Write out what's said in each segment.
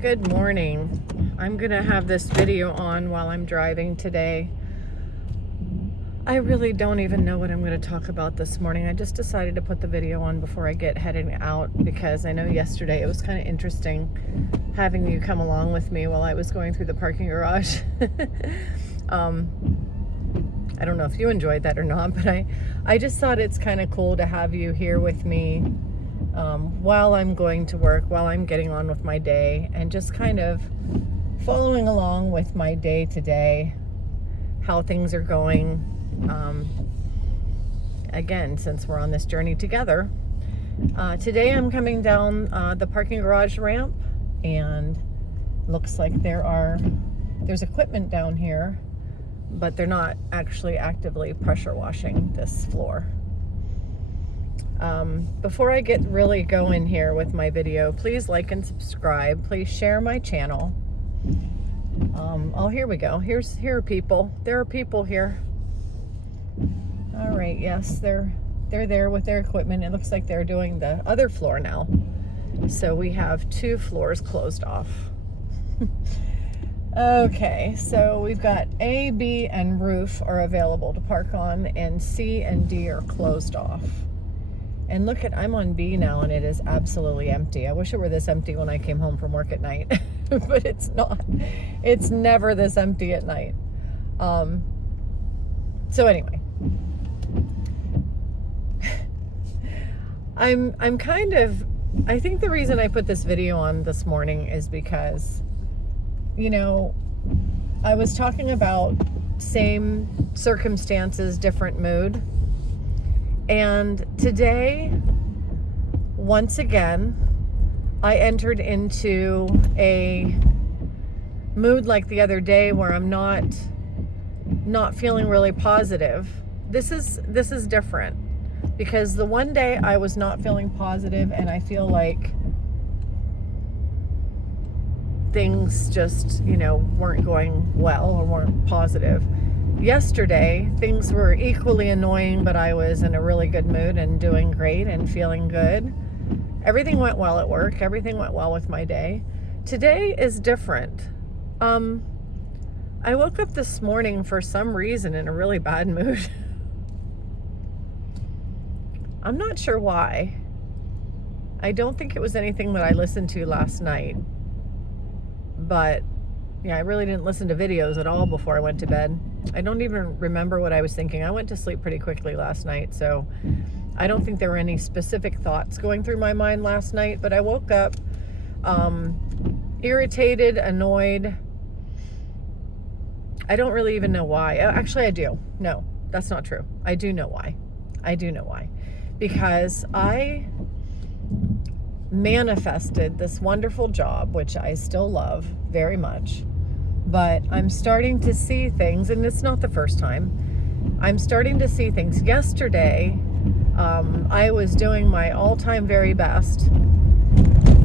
Good morning. I'm gonna have this video on while I'm driving today. I really don't even know what I'm going to talk about this morning. I just decided to put the video on before I get heading out because I know yesterday it was kind of interesting having you come along with me while I was going through the parking garage. I don't know if you enjoyed that or not, but I just thought it's kind of cool to have you here with me while I'm going to work, while I'm getting on with my day, and just kind of following along with my day to day, how things are going. Again, since we're on this journey together, today I'm coming down the parking garage ramp, and looks like there's equipment down here, but they're not actually actively pressure washing this floor. Before I get really going here with my video, please like and subscribe. Please share my channel. Oh, here we go. Here are people. There are people here. All right, yes, they're there with their equipment. It looks like they're doing the other floor now. So we have 2 floors closed off. Okay, so we've got A, B, and roof are available to park on, and C and D are closed off. And look at, I'm on B now, and it is absolutely empty. I wish it were this empty when I came home from work at night, but it's not. It's never this empty at night. So anyway, I'm kind of, I think the reason I put this video on this morning is because, you know, I was talking about same circumstances, different mood. And today, once again, I entered into a mood like the other day where I'm not feeling really positive. This is different, because the one day I was not feeling positive, and I feel like things just, weren't going well or weren't positive. Yesterday, things were equally annoying, but I was in a really good mood and doing great and feeling good. Everything went well at work. Everything went well with my day. Today is different. I woke up this morning for some reason in a really bad mood. I'm not sure why. I don't think it was anything that I listened to last night. But yeah, I really didn't listen to videos at all before I went to bed. I don't even remember what I was thinking. I went to sleep pretty quickly last night, so I don't think there were any specific thoughts going through my mind last night, but I woke up irritated, annoyed. I don't really even know why. Actually, I do. No, that's not true. I do know why. Because I manifested this wonderful job, which I still love very much, but I'm starting to see things, and it's not the first time. I'm starting to see things. Yesterday, I was doing my all-time very best,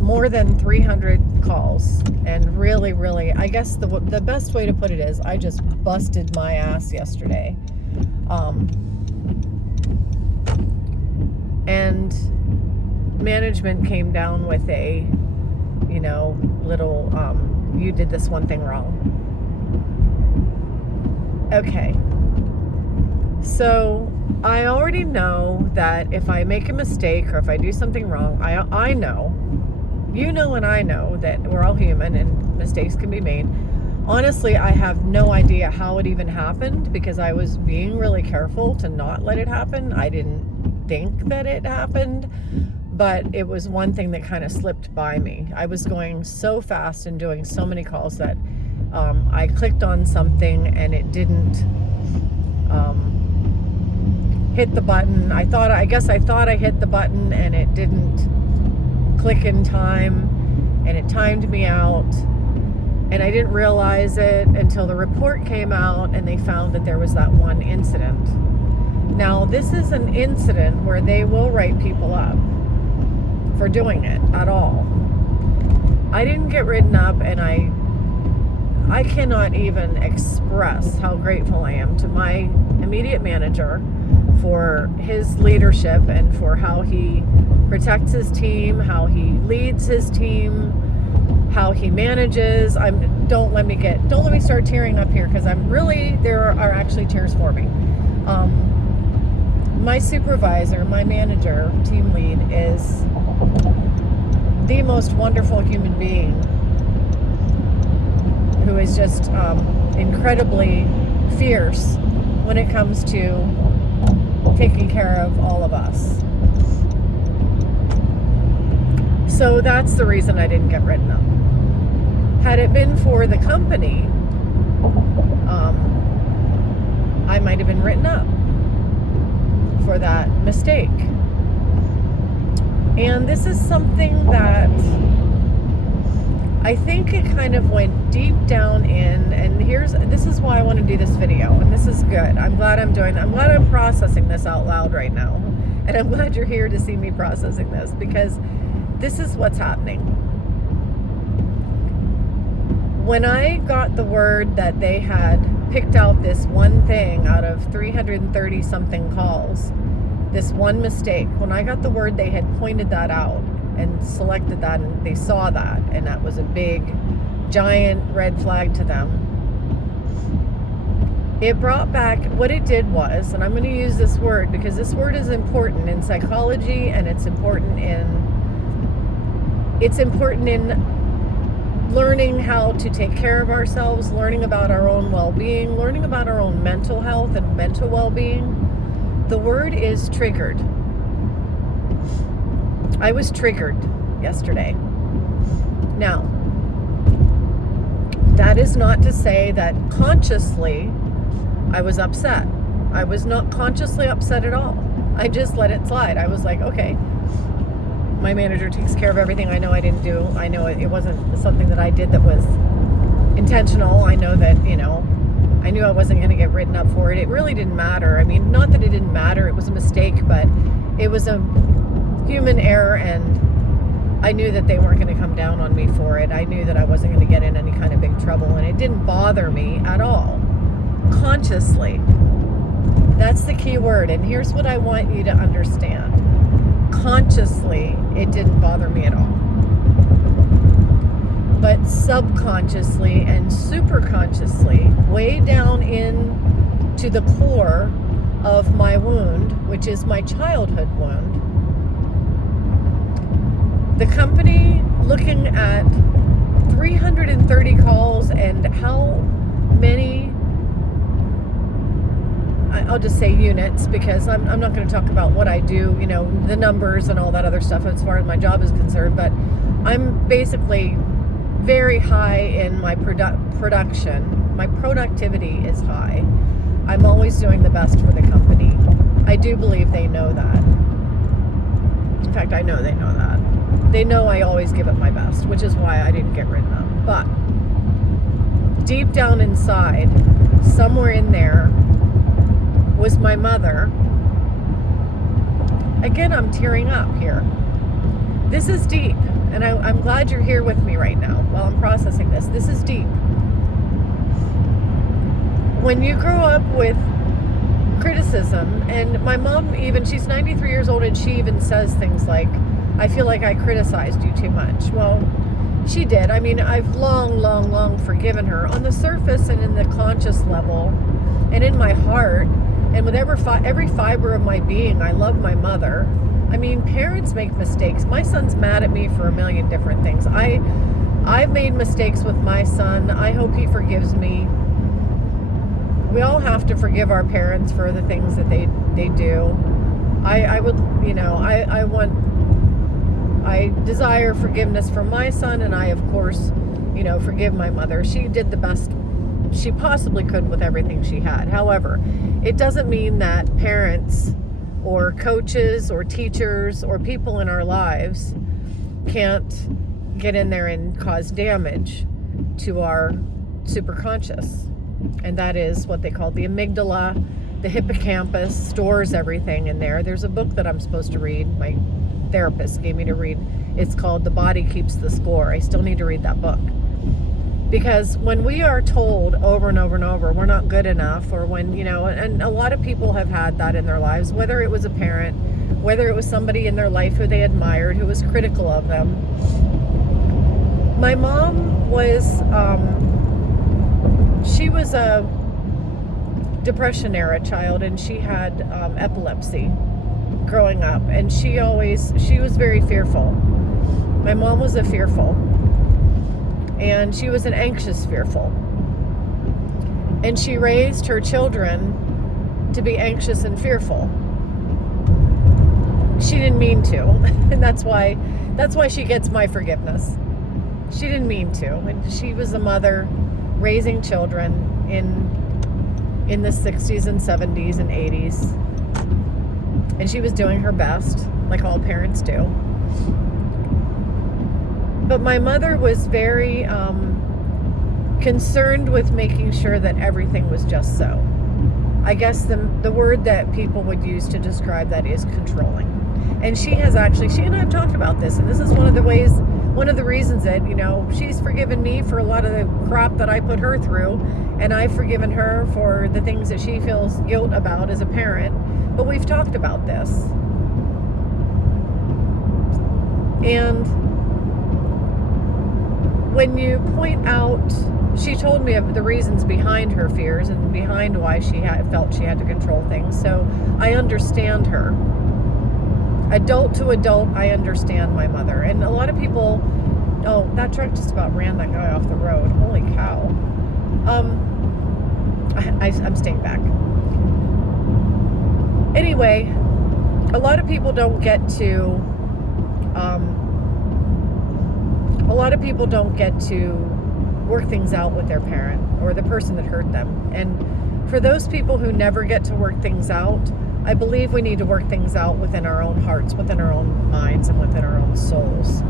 more than 300 calls, and really, I guess the best way to put it is I just busted my ass yesterday. And management came down with a, little, you did this one thing wrong. Okay. So I already know that if I make a mistake or if I do something wrong, I know, and I know that we're all human and mistakes can be made. Honestly, I have no idea how it even happened, because I was being really careful to not let it happen. I didn't think that it happened, but it was one thing that kind of slipped by me. I was going so fast and doing so many calls that I clicked on something and it didn't hit the button. I guess I thought I hit the button and it didn't click in time, and it timed me out, and I didn't realize it until the report came out and they found that there was that one incident. Now, this is an incident where they will write people up for doing it at all. I didn't get written up, and I cannot even express how grateful I am to my immediate manager for his leadership and for how he protects his team, how he leads his team, how he manages. Don't let me start tearing up here, because there are actually tears forming. My supervisor, my manager, team lead, is the most wonderful human being, who is just incredibly fierce when it comes to taking care of all of us. So that's the reason I didn't get written up. Had it been for the company, I might have been written up for that mistake. And this is something that I think it kind of went deep down in, and this is why I want to do this video, and this is good. I'm glad I'm doing that. I'm glad I'm processing this out loud right now, and I'm glad you're here to see me processing this, because this is what's happening. When I got the word that they had picked out this one thing out of 330 something calls, this one mistake, when I got the word they had pointed that out and selected that, and they saw that, and that was a big, giant red flag to them, it brought back, what it did was, and I'm going to use this word because this word is important in psychology, and it's important in learning how to take care of ourselves, learning about our own well-being, learning about our own mental health and mental well-being. The word is triggered. I was triggered yesterday. Now, that is not to say that consciously I was upset. I was not consciously upset at all. I just let it slide. I was like, okay, my manager takes care of everything. I know I didn't do. I know it wasn't something that I did that was intentional. I know that, I knew I wasn't going to get written up for it. It really didn't matter. I mean, not that it didn't matter. It was a mistake, but it was a human error, and I knew that they weren't going to come down on me for it. I knew that I wasn't going to get in any kind of big trouble, and it didn't bother me at all. Consciously. That's the key word, and here's what I want you to understand. Consciously, it didn't bother me at all. But subconsciously and superconsciously, way down into the core of my wound, which is my childhood wound, the company, looking at 330 calls and how many, I'll just say units, because I'm not going to talk about what I do, the numbers and all that other stuff as far as my job is concerned, but I'm basically very high in my production. My productivity is high. I'm always doing the best for the company. I do believe they know that. In fact, I know they know that. They know I always give it my best, which is why I didn't get written up. But deep down inside, somewhere in there, was my mother. Again, I'm tearing up here. This is deep, and I'm glad you're here with me right now while I'm processing this. This is deep. When you grow up with criticism, and my mom even, she's 93 years old, and she even says things like, I feel like I criticized you too much. Well, she did. I mean, I've long forgiven her. On the surface and in the conscious level and in my heart, and with every fiber of my being, I love my mother. I mean, parents make mistakes. My son's mad at me for a million different things. I've made mistakes with my son. I hope he forgives me. We all have to forgive our parents for the things that they do. I desire forgiveness from my son, and I, of course, forgive my mother. She did the best she possibly could with everything she had. However, it doesn't mean that parents or coaches or teachers or people in our lives can't get in there and cause damage to our superconscious. And that is what they call the amygdala. The hippocampus stores everything in there. There's a book that I'm supposed to read. My therapist gave me to read. It's called The Body Keeps the Score. I still need to read that book. Because when we are told over and over and over we're not good enough, or when, and a lot of people have had that in their lives, whether it was a parent, whether it was somebody in their life who they admired, who was critical of them. My mom was, she was a Depression era child, and she had epilepsy growing up, and she was very fearful. My mom was a fearful, and she was an anxious fearful, and she raised her children to be anxious and fearful. She didn't mean to, and that's why she gets my forgiveness. She didn't mean to, and she was a mother raising children in the 60s and 70s and 80s, and she was doing her best, like all parents do. But my mother was very concerned with making sure that everything was just so. I guess the word that people would use to describe that is controlling. And she and I have talked about this, and this is one of the reasons that, she's forgiven me for a lot of the crap that I put her through, and I've forgiven her for the things that she feels guilt about as a parent. But we've talked about this. And when you point out, she told me of the reasons behind her fears and behind why she felt she had to control things. So I understand her. Adult to adult, I understand my mother. And a lot of people, oh, that truck just about ran that guy off the road. Holy cow. I'm staying back. Anyway, a lot of people don't get to work things out with their parent or the person that hurt them. And for those people who never get to work things out, I believe we need to work things out within our own hearts, within our own minds, and within our own souls.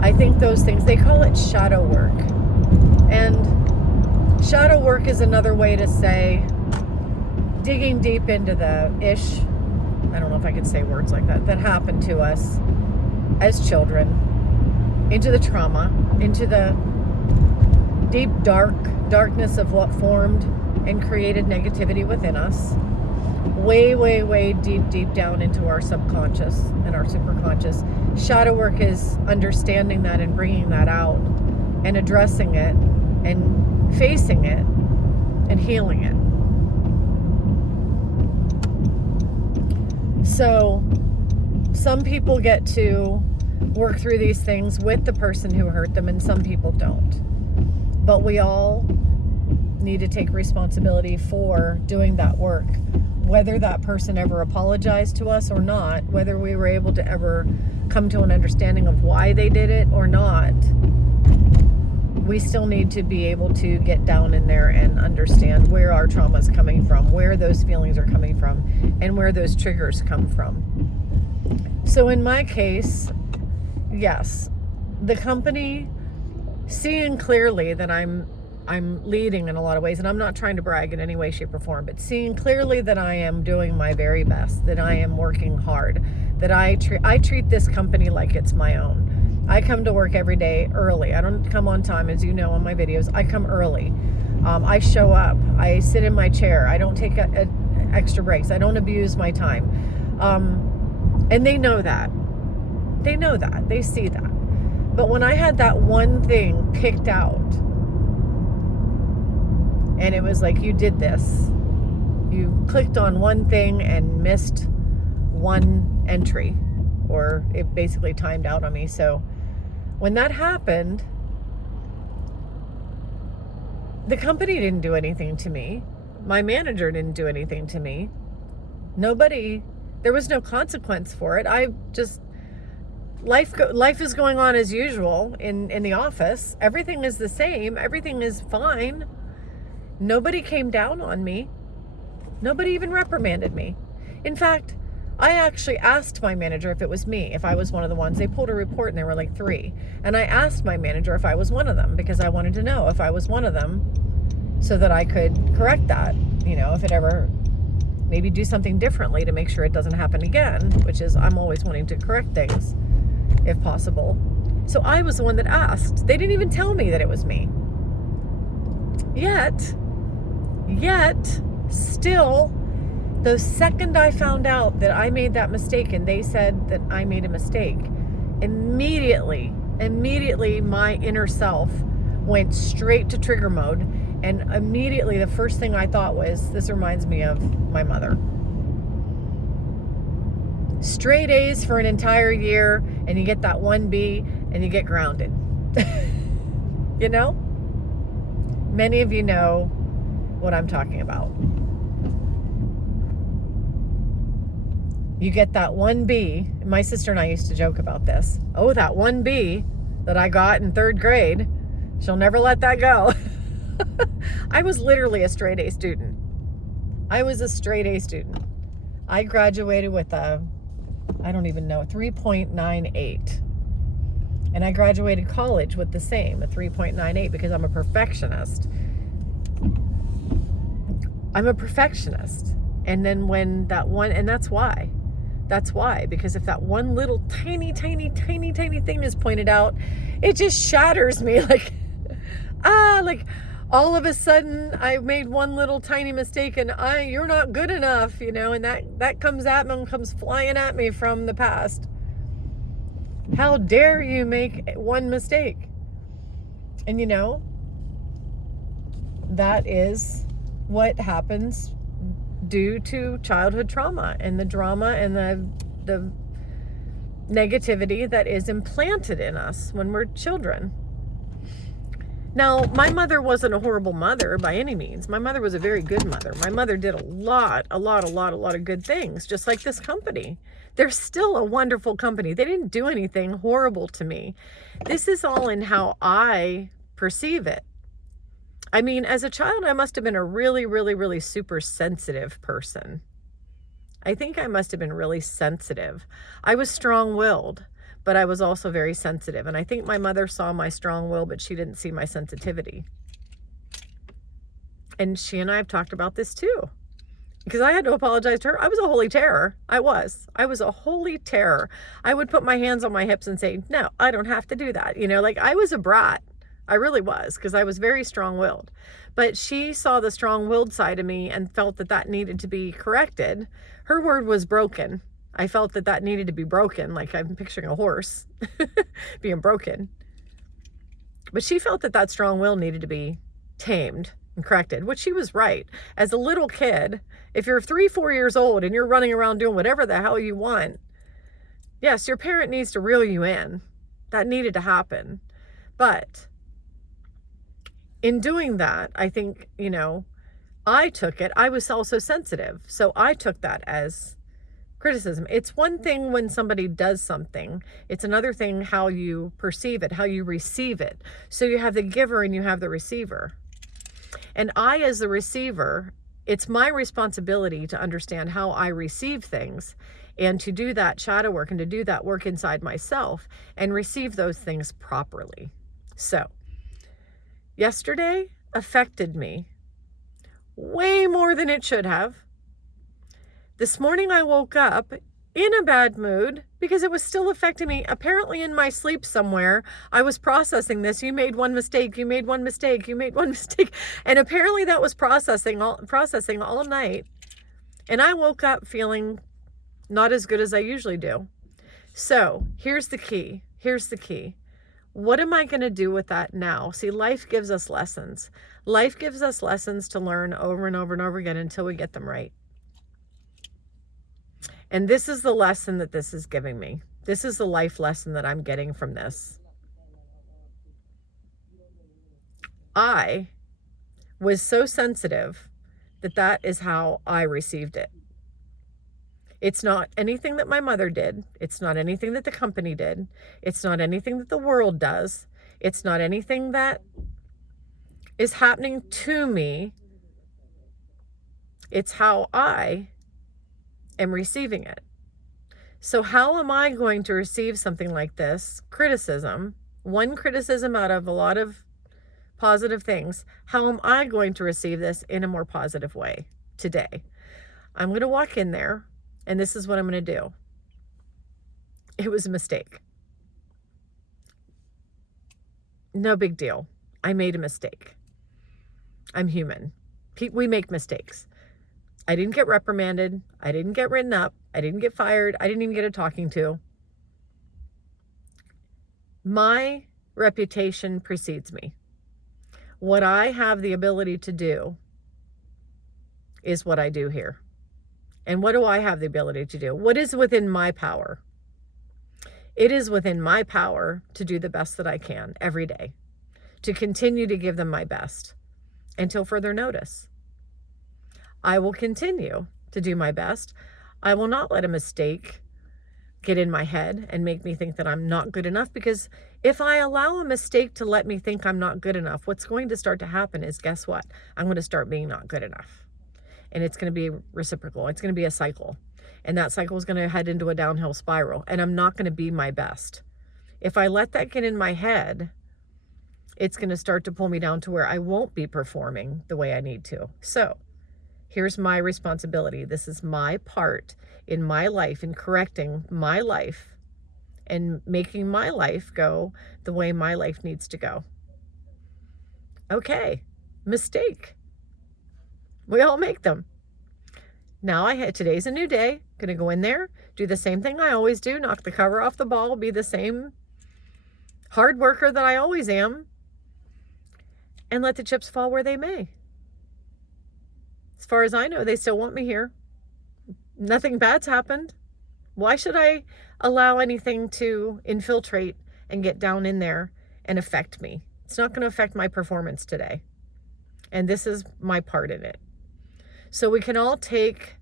I think those things, they call it shadow work. And shadow work is another way to say digging deep into I don't know if I could say words like that happened to us as children, into the trauma, into the deep darkness of what formed and created negativity within us, way, way, way deep down into our subconscious and our superconscious. Shadow work is understanding that and bringing that out and addressing it and facing it and healing it. So some people get to work through these things with the person who hurt them, and some people don't. But we all need to take responsibility for doing that work, whether that person ever apologized to us or not, whether we were able to ever come to an understanding of why they did it or not. We still need to be able to get down in there and understand where our trauma is coming from, where those feelings are coming from, and where those triggers come from. So in my case, yes, the company, seeing clearly that I'm leading in a lot of ways, and I'm not trying to brag in any way, shape, or form, but seeing clearly that I am doing my very best, that I am working hard, that I treat this company like it's my own. I come to work every day early. I don't come on time, as you know on my videos. I come early. I show up. I sit in my chair. I don't take extra breaks. I don't abuse my time. And they know that. They know that. They see that. But when I had that one thing picked out, and it was like, you did this, you clicked on one thing and missed one entry, or it basically timed out on me. So when that happened, the company didn't do anything to me. My manager didn't do anything to me. Nobody, there was no consequence for it. Life is going on as usual in the office. Everything is the same. Everything is fine. Nobody came down on me. Nobody even reprimanded me. In fact, I actually asked my manager if it was me, if I was one of the ones. They pulled a report and there were like 3. And I asked my manager if I was one of them, because I wanted to know if I was one of them so that I could correct that, if it ever, maybe do something differently to make sure it doesn't happen again, which is, I'm always wanting to correct things if possible. So I was the one that asked. They didn't even tell me that it was me. Yet, still, the second I found out that I made that mistake and they said that I made a mistake, immediately immediately my inner self went straight to trigger mode. And immediately the first thing I thought was, this reminds me of my mother. Straight A's for an entire year, and you get that 1B, and you get grounded. You know? Many of you know what I'm talking about. You get that 1B. My sister and I used to joke about this. Oh, that 1B that I got in 3rd grade, she'll never let that go. I was literally a straight A student. I was a straight A student. I graduated with a 3.98. And I graduated college with the same, a 3.98, because I'm a perfectionist. I'm a perfectionist. And then when that one, and that's why, because if that one little tiny thing is pointed out, it just shatters me like all of a sudden I made one little tiny mistake and you're not good enough, and that comes at me and comes flying at me from the past. How dare you make one mistake? And that is what happens due to childhood trauma and the drama and the negativity that is implanted in us when we're children. Now, my mother wasn't a horrible mother by any means. My mother was a very good mother. My mother did a lot of good things, just like this company. They're still a wonderful company. They didn't do anything horrible to me. This is all in how I perceive it. I mean, as a child, I must have been a really super sensitive person. I think I must have been really sensitive. I was strong-willed, but I was also very sensitive. And I think my mother saw my strong will, but she didn't see my sensitivity. And she and I have talked about this too, because I had to apologize to her. I was a holy terror. I was a holy terror. I would put my hands on my hips and say, no, I don't have to do that. I was a brat. I really was, because I was very strong-willed. But she saw the strong-willed side of me and felt that needed to be corrected. Her word was broken. I felt that needed to be broken, like I'm picturing a horse being broken. But she felt that strong will needed to be tamed and corrected, which she was right. As a little kid, if you're 3-4 years old and you're running around doing whatever the hell you want, yes, your parent needs to reel you in. That needed to happen. But in doing that, I think, I took it. I was also sensitive. So I took that as criticism. It's one thing when somebody does something. It's another thing how you perceive it, how you receive it. So you have the giver and you have the receiver. And I, as the receiver, it's my responsibility to understand how I receive things and to do that shadow work and to do that work inside myself and receive those things properly. So yesterday affected me way more than it should have. This morning I woke up in a bad mood because it was still affecting me. Apparently in my sleep somewhere, I was processing this. You made one mistake. You made one mistake. You made one mistake. And apparently that was processing all night. And I woke up feeling not as good as I usually do. So here's the key. What am I going to do with that now? See, life gives us lessons. Life gives us lessons to learn over and over and over again until we get them right. And this is the lesson that this is giving me. This is the life lesson that I'm getting from this. I was so sensitive that is how I received it. It's not anything that my mother did. It's not anything that the company did. It's not anything that the world does. It's not anything that is happening to me. It's how I am receiving it. So how am I going to receive something like this? Criticism, one criticism out of a lot of positive things. How am I going to receive this in a more positive way today? I'm going to walk in there and this is what I'm going to do. It was a mistake. No big deal. I made a mistake. I'm human. We make mistakes. I didn't get reprimanded. I didn't get written up. I didn't get fired. I didn't even get a talking to. My reputation precedes me. What I have the ability to do is what I do here. And what do I have the ability to do? What is within my power? It is within my power to do the best that I can every day, to continue to give them my best until further notice. I will continue to do my best. I will not let a mistake get in my head and make me think that I'm not good enough, because if I allow a mistake to let me think I'm not good enough, what's going to start to happen is, guess what? I'm going to start being not good enough. And it's going to be reciprocal. It's going to be a cycle. And that cycle is going to head into a downhill spiral. And I'm not going to be my best. If I let that get in my head, it's going to start to pull me down to where I won't be performing the way I need to. So here's my responsibility. This is my part in my life, in correcting my life and making my life go the way my life needs to go. Okay, mistake. We all make them. Now today's a new day. Gonna go in there, do the same thing I always do, knock the cover off the ball, be the same hard worker that I always am, and let the chips fall where they may. As far as I know, they still want me here. Nothing bad's happened. Why should I allow anything to infiltrate and get down in there and affect me? It's not going to affect my performance today. And this is my part in it. So we can all take,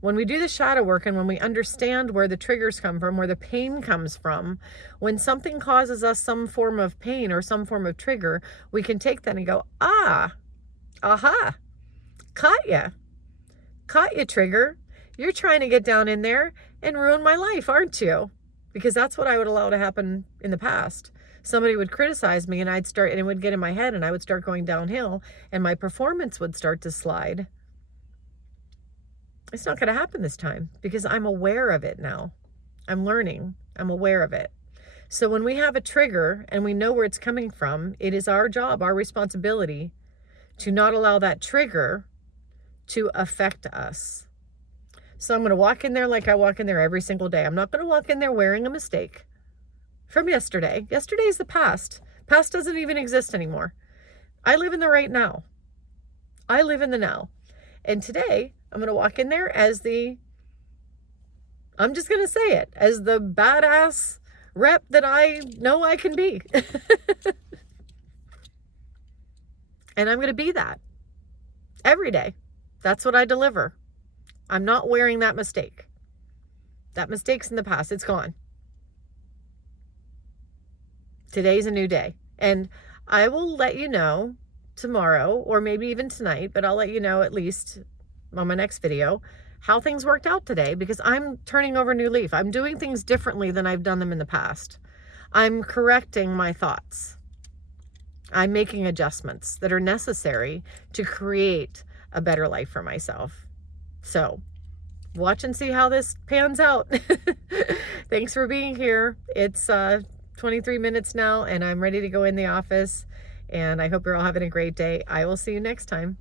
when we do the shadow work and when we understand where the triggers come from, where the pain comes from, when something causes us some form of pain or some form of trigger, we can take that and go, aha, caught ya, trigger. You're trying to get down in there and ruin my life, aren't you? Because that's what I would allow to happen in the past. Somebody would criticize me and it would get in my head and I would start going downhill and my performance would start to slide. It's not going to happen this time because I'm aware of it now. I'm learning. I'm aware of it. So when we have a trigger and we know where it's coming from, it is our job, our responsibility to not allow that trigger to affect us. So I'm going to walk in there like I walk in there every single day. I'm not going to walk in there wearing a mistake from yesterday. Yesterday is the past. Past doesn't even exist anymore. I live in the right now. I live in the now. And today, I'm going to walk in there as I'm just going to say it, as the badass rep that I know I can be. And I'm going to be that every day. That's what I deliver. I'm not wearing that mistake. That mistake's in the past. It's gone. Today's a new day. And I will let you know tomorrow, or maybe even tonight, but I'll let you know at least on my next video how things worked out today, because I'm turning over a new leaf. I'm doing things differently than I've done them in the past. I'm correcting my thoughts. I'm making adjustments that are necessary to create a better life for myself. So watch and see how this pans out. Thanks for being here. It's 23 minutes now and I'm ready to go in the office, and I hope you're all having a great day. I will see you next time.